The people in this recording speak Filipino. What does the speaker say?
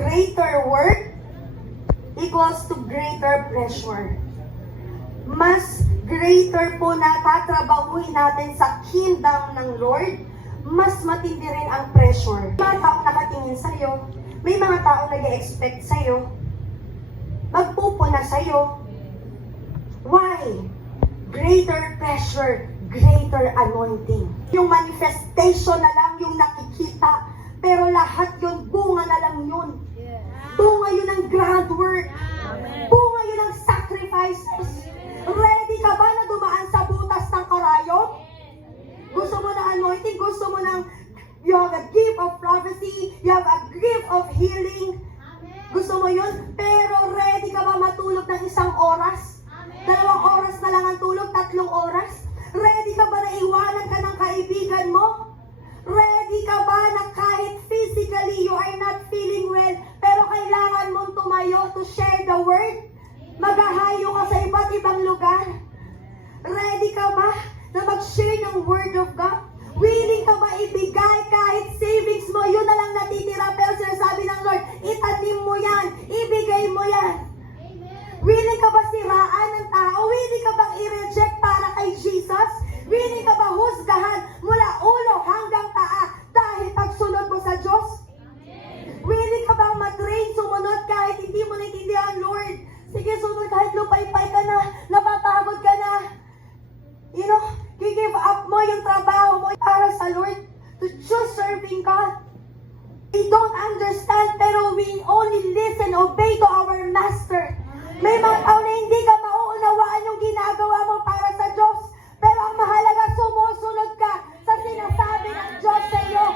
greater work equals to greater pressure. Mas greater po na tatrabahuin natin sa kingdom ng Lord, mas matindi rin ang pressure. May mga taong nakatingin sa'yo, may mga taong nag-expect sa'yo, magpupuna sa'yo. Why? Greater pressure, greater anointing. Yung manifestation na lang yung nakikita, pero lahat yun, bunga na lang yun. Bunga yun ng groundwork. Bunga yun ng sacrifices. Ready ka ba na dumaan sa butas ng karayom? Gusto mo ng anointing? Gusto mo ng, you have a gift of prophecy, you have a gift of healing. Gusto mo yun? Pero ready ka ba matulog ng 1 oras? 2 oras na lang ang tulog, 3 oras? Ready ka ba na iwanan ka ng kaibigan mo? Ready ka ba na kahit physically you are not feeling well, pero kailangan mong tumayo to share the word? Maghahayo ka sa iba't ibang lugar. Ready ka ba na mag-share ng word of God? Willing ka ba ibigay kahit savings mo, yun na lang natitira, pero sinasabi ng Lord, itanim mo yan, ibigay mo yan. Willing ka ba siraan ng tao? Willing ka bang i-reject para kay Jesus? Willing ka ba husgahan mula ulo hanggang paa dahil pagsunod mo sa Diyos? Willing ka bang mag-train, sumunod kahit hindi mo naintindihan, Lord? Sige, sunod kahit lupay-pay ka na, napapagod ka na. You know, give up mo yung trabaho mo para sa Lord to choose serving God. We don't understand, pero we only listen, obey to our Master. May mga tao na hindi ka mauunawaan yung ginagawa mo para sa Diyos. Pero ang mahalaga, sumusunod ka sa sinasabi ng Diyos sa iyo.